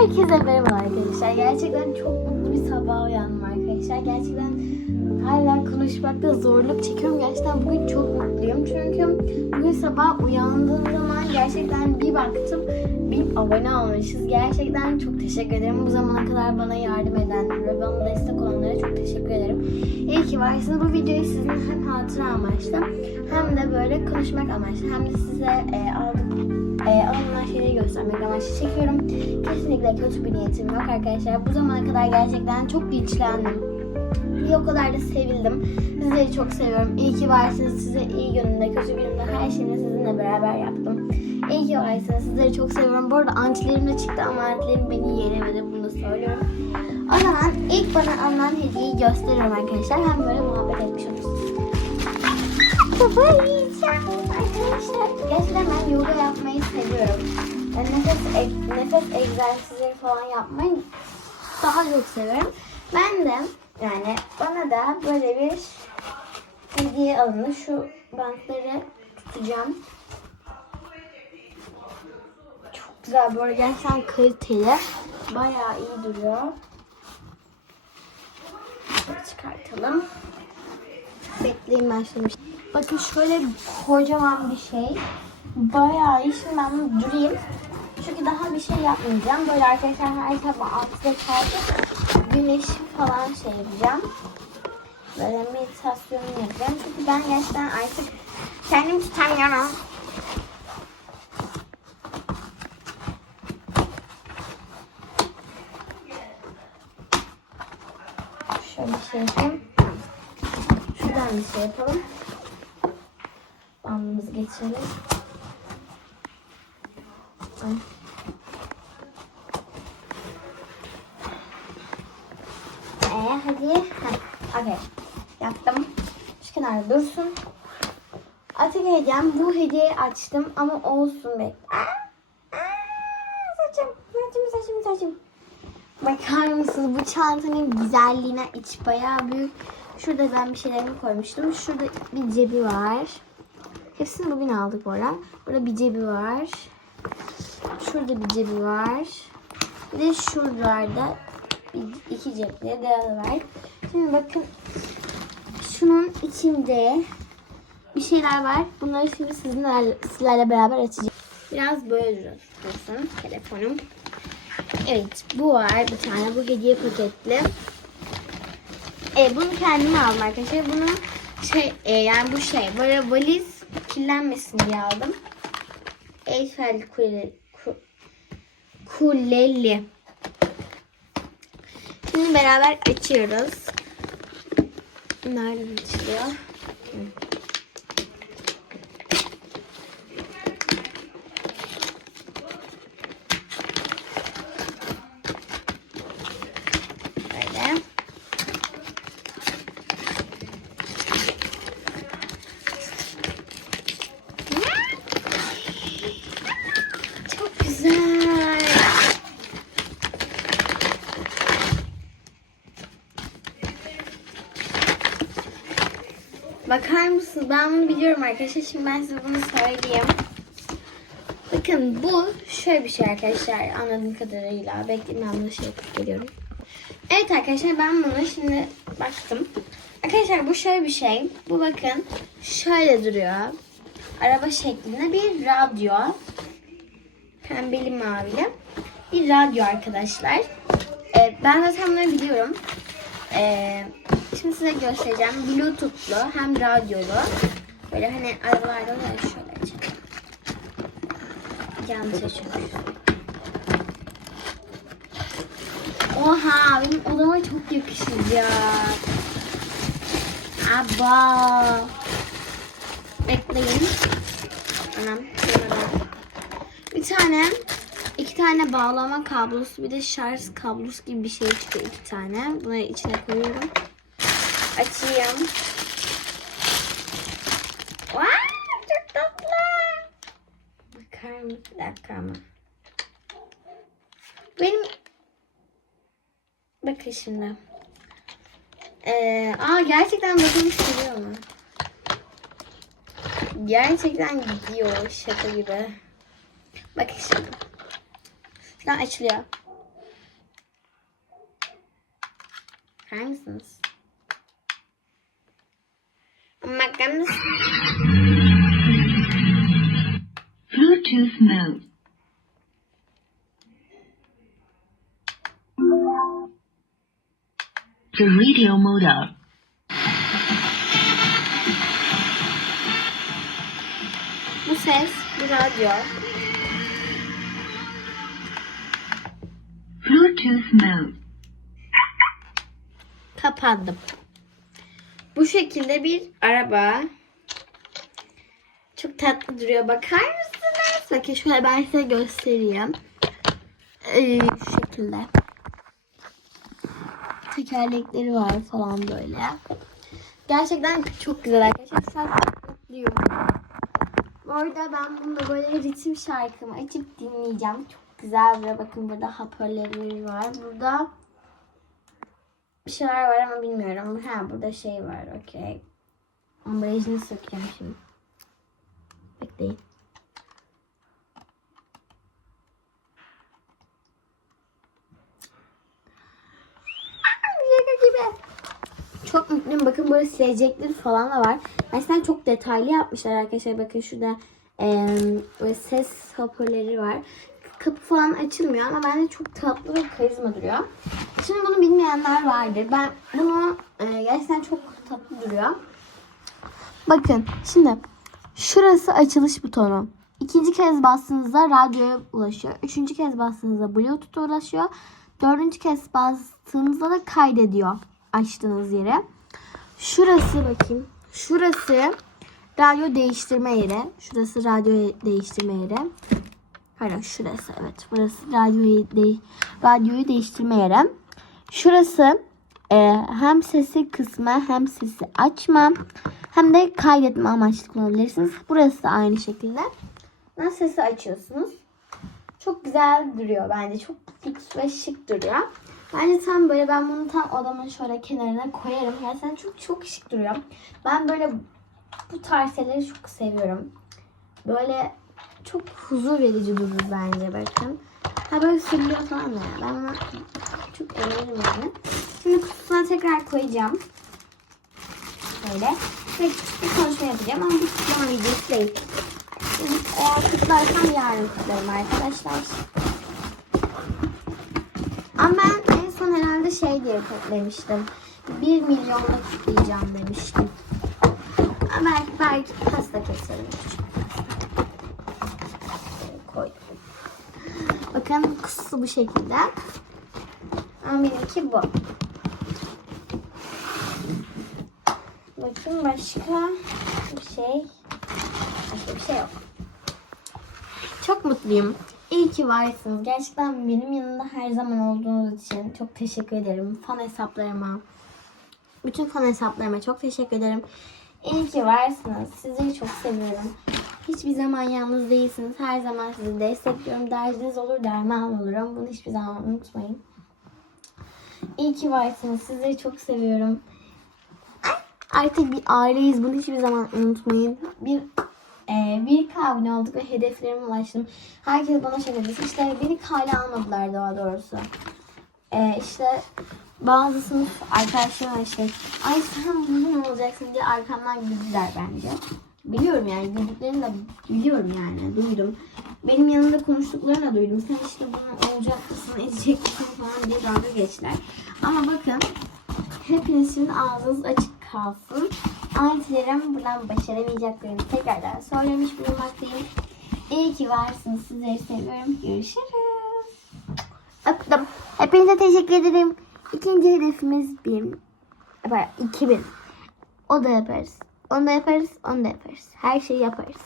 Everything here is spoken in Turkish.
Herkese merhaba arkadaşlar. Gerçekten çok mutlu bir sabah uyandım arkadaşlar. Gerçekten hala konuşmakta zorluk çekiyorum. Gerçekten bugün çok mutluyum. Çünkü bugün sabah uyandığım zaman gerçekten bir baktım. Bir abone olmuşuz. Gerçekten çok teşekkür ederim. Bu zamana kadar bana yardım İyi ki varsınız. Bu videoyu sizin hem hatıra amaçlı hem de böyle konuşmak amaçlı hem de size e, aldık e, alınan şeyleri göstermek amaçlı çekiyorum. Kesinlikle kötü bir niyetim yok arkadaşlar. Bu zamana kadar gerçekten çok linçlendim. Bir o kadar da sevildim. Sizleri çok seviyorum. İyi ki varsınız. Size iyi günümde, kötü günümde her şeyini sizinle beraber yaptım. İyi ki varsınız. Sizleri çok seviyorum. Bu arada antilerim de çıktı ama antilerim beni yenemedi. Bunu da söylüyorum. O zaman ilk bana alınan hediyeyi gösteriyorum arkadaşlar. Hem böyle muhabbet etmiş oluruz. Kafayı yiyeceğim arkadaşlar. Gerçekten ben yoga yapmayı seviyorum. Ben nefes, nefes egzersizleri falan yapmayı daha çok seviyorum. Ben de yani bana da böyle bir hediye alındı. Şu bantları tutacağım. Çok güzel böyle gerçekten kaliteli. Bayağı iyi duruyor. Çıkartalım. Bekleyin ben şimdi. Bakın şöyle kocaman bir şey. Bayağı iyi. Şimdi ben durayım. Çünkü daha bir şey yapmayacağım. Böyle arkadaşlar her sabah altıda kalkıp güneş falan şey yapacağım. Böyle meditasyonumu yapacağım. Çünkü ben gerçekten artık kendimi tutamıyorum. Şöyle bir şey yapayım. Şuradan bir şey yapalım. Bandımızı geçirelim. Ay. Ee, hadi. Heh, okay. Yaptım. Şu kenarda dursun. Atık hediyem. Bu hediyeyi açtım ama olsun be. Aa, aa, saçım, saçım, saçım, saçım. Bakar mısınız bu çantanın güzelliğine iç bayağı büyük. Şurada ben bir şeylerimi koymuştum. Şurada bir cebi var. Hepsini bugün aldık bu. Burada bir cebi var. Şurada bir cebi var. Bir de şuralarda iki cepleri de var. Şimdi bakın şunun içinde bir şeyler var. Bunları şimdi sizinle, sizlerle beraber açacağım. Biraz böyle dursun telefonum. Evet bu var bir tane bu hediye paketli. E, bunu kendime aldım arkadaşlar. Bunu şey e, yani bu şey böyle valiz kirlenmesin diye aldım. Eiffel Kuleli. Ku, kuleli. Şimdi beraber açıyoruz. Nereden açılıyor? Hı. Böyle. Çok güzel. Bakar mısınız? Ben bunu biliyorum arkadaşlar. Şimdi ben size bunu söyleyeyim. Bakın bu şöyle bir şey arkadaşlar anladığım kadarıyla. Bekleyin ben bunu şey yapıp geliyorum. Evet arkadaşlar ben bunu şimdi baktım. Arkadaşlar bu şöyle bir şey. Bu bakın şöyle duruyor. Araba şeklinde bir radyo. Pembeli mavili. Bir radyo arkadaşlar. Ee, ben zaten bunları biliyorum. Ee, şimdi size göstereceğim. Bluetooth'lu hem radyolu. Böyle hani arabalarda ya, şöyle açalım. Yanlış açıyormuş. Oha benim odama çok yakışacak. Aba. Bekleyin. Anam. Bir tane iki tane bağlama kablosu bir de şarj kablosu gibi bir şey çıkıyor iki tane. Bunları içine koyuyorum açayım. Wow, çok tatlı. Bakar mısın? Bir dakika ama. Benim Bakın şimdi. Ee, aa gerçekten bakılmış gidiyor mu? Gerçekten gidiyor şaka gibi. Bakın şimdi. Şu an açılıyor. Bakar? Mısınız? Bluetooth mode. The radio mode up. Bu ses bir radyo. Bluetooth mode. Kapandım. Bu şekilde bir araba. Çok tatlı duruyor. Bakar mısınız? Bakın şöyle ben size göstereyim. Ee, şu şekilde. Tekerlekleri var falan böyle. Gerçekten çok güzel arkadaşlar. Mutluyum. Bu arada ben bunda böyle ritim şarkımı açıp dinleyeceğim. Çok güzel bir bakın burada hoparlörleri var. Burada bir şeyler var ama bilmiyorum. Ha burada şey var. Okey. Ambalajını sökeceğim şimdi. Bekleyin. Çok mutluyum. Bakın böyle silecekleri falan da var. Mesela çok detaylı yapmışlar arkadaşlar. Bakın şurada eee, böyle ses hoparlörleri var. Kapı falan açılmıyor ama bence çok tatlı ve karizma duruyor. Şimdi bunu bilmeyenler vardır. Ben bunu e, gerçekten çok tatlı duruyor. Bakın şimdi şurası açılış butonu. İkinci kez bastığınızda radyoya ulaşıyor. Üçüncü kez bastığınızda Bluetooth'a ulaşıyor. Dördüncü kez bastığınızda da kaydediyor açtığınız yere. Şurası bakayım. Şurası radyo değiştirme yeri. Şurası radyo değiştirme yeri. Hayır şurası evet. Burası radyoyu, de, radyoyu değiştirme yeri. Şurası e, hem sesi kısma hem sesi açma hem de kaydetme amaçlı kullanabilirsiniz. Burası da aynı şekilde. Ben sesi açıyorsunuz. Çok güzel duruyor bence. Çok lüks ve şık duruyor. Bence tam böyle ben bunu tam odamın şöyle kenarına koyarım. Gerçekten çok çok şık duruyor. Ben böyle bu tarz şeyleri çok seviyorum. Böyle çok huzur verici durur bence bakın. Ha böyle sürülüyor falan ya. Ben çok eminim yani. Şimdi kutusuna tekrar koyacağım. Böyle. Ve küçük bir konuşma yapacağım ama bu kutlama videosu değil. Eğer kutlarsam yarın kutlarım arkadaşlar. Ama ben en son herhalde şey diye demiştim. 1 milyonla kutlayacağım demiştim. Ama belki, belki pasta keserim. Küçük. Bakın kutusu bu şekilde. Ama benimki bu. Bakın başka bir şey. Başka bir şey yok. Çok mutluyum. İyi ki varsınız. Gerçekten benim yanımda her zaman olduğunuz için çok teşekkür ederim. Fan hesaplarıma, bütün fan hesaplarıma çok teşekkür ederim. İyi ki varsınız. Sizleri çok seviyorum. Hiçbir zaman yalnız değilsiniz. Her zaman sizi destekliyorum. Derdiniz olur, derman olurum. Bunu hiçbir zaman unutmayın. İyi ki varsınız. Sizleri çok seviyorum. Artık bir aileyiz. Bunu hiçbir zaman unutmayın. Bir e, bir abone olduk ve hedeflerime ulaştım. Herkes bana şey dedi. İşte beni kale almadılar daha doğrusu. E, işte bazı sınıf arkadaşlarım işte ay sen bunun olacaksın diye arkamdan güldüler bence. Biliyorum yani güldüklerini de biliyorum yani duydum. Benim yanımda konuştuklarını da duydum. Sen işte bunu olacak mısın, edecek misin falan diye dalga geçtiler. Ama bakın hepinizin ağzınız açık kalsın. Antilerim buradan başaramayacaklarını tekrardan söylemiş bulunmaktayım. İyi ki varsınız. Sizleri seviyorum. Görüşürüz. Öptüm. Hepinize teşekkür ederim. İkinci hedefimiz bin. Pardon, 2000. O da yaparız. Onu da yaparız. Onu da yaparız. Her şeyi yaparız.